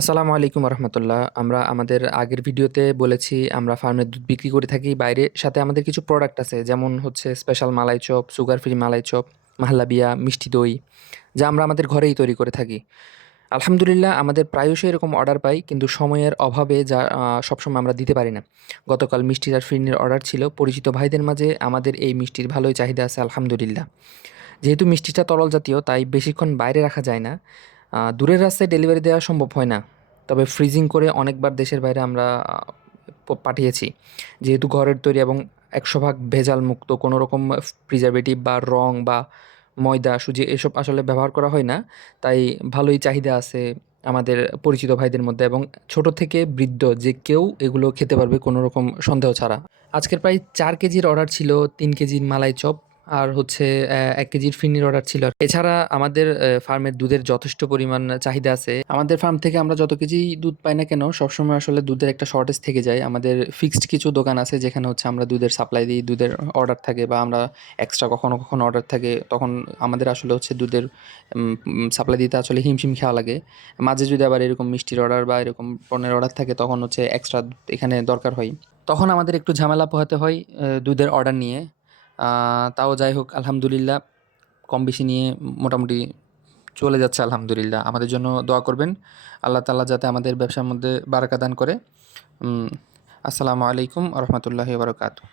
আসসালামু আলাইকুম রহমতুল্লাহ। আমরা আমাদের আগের ভিডিওতে বলেছি আমরা ফার্মের দুধ বিক্রি করে থাকি বাইরে, সাথে আমাদের কিছু প্রোডাক্ট আছে, যেমন হচ্ছে স্পেশাল মালাই চপ, সুগার ফ্রি মালাই চপ, মাহলাবিয়া, মিষ্টি দই, যা আমরা আমাদের ঘরেই তৈরি করে থাকি। আলহামদুলিল্লাহ আমাদের প্রায়শই এরকম অর্ডার পাই, কিন্তু সময়ের অভাবে যা সবসময় আমরা দিতে পারি না। গতকাল মিষ্টির আর ফিরনির অর্ডার ছিল, পরিচিত ভাইদের মাঝে আমাদের এই মিষ্টির ভালোই চাহিদা আছে আলহামদুলিল্লাহ। যেহেতু মিষ্টিটা তরল জাতীয়, তাই বেশিক্ষণ বাইরে রাখা যায় না। দূরের রাস্তায় ডেলিভারি দেওয়া সম্ভব হয় না, তবে ফ্রিজিং করে অনেকবার দেশের বাইরে আমরা পাঠিয়েছি। যেহেতু ঘরের তৈরি এবং ১০০ ভাগ ভেজাল মুক্ত, কোনো রকম প্রিজারভেটিভ বা রং বা ময়দা, সুজি এসব আসলে ব্যবহার করা হয় না। তাই ভালোই চাহিদা আছে আমাদের পরিচিত ভাইদের মধ্যে, এবং ছোট থেকে বৃদ্ধ যে কেউ এগুলো খেতে পারবে কোনো রকম সন্দেহ ছাড়া। আজকের প্রায় ৪ কেজির অর্ডার ছিল, ৩ কেজির মালাই চপ আর হচ্ছে ১ কেজির ফিরনির অর্ডার ছিল। এছাড়া আমাদের ফার্মের দুধের যথেষ্ট পরিমাণ চাহিদা আছে। আমাদের ফার্ম থেকে আমরা যত কেজি দুধ পাই না কেন, সবসময় আসলে দুধের একটা শর্টেজ থেকে যায়। আমাদের ফিক্সড কিছু দোকান আছে যেখানে হচ্ছে আমরা দুধের সাপ্লাই দিই, দুধের অর্ডার থাকে বা আমরা এক্সট্রা কখনো অর্ডার থাকে, তখন আমাদের আসলে হচ্ছে দুধের সাপ্লাই দিতে আসলে হিমশিম খাওয়া লাগে। মাঝে যদি আবার এরকম মিষ্টির অর্ডার বা এরকম পণ্যের অর্ডার থাকে, তখন হচ্ছে এক্সট্রা এখানে দরকার হয়। তখন আমাদের একটু ঝামেলা পোহাতে হয় দুধের অর্ডার নিয়ে। তাও যাই হোক, আলহামদুলিল্লাহ কম বেশি নিয়ে মোটামুটি চলে যাচ্ছে আলহামদুলিল্লাহ। আমাদের জন্য দোয়া করবেন। আল্লাহ তাআলা যাতে আমাদের ব্যবসার মধ্যে বারাকা দান করে। উম আসসালামু আলাইকুম ওয়া রাহমাতুল্লাহি ওয়া বারাকাতুহু।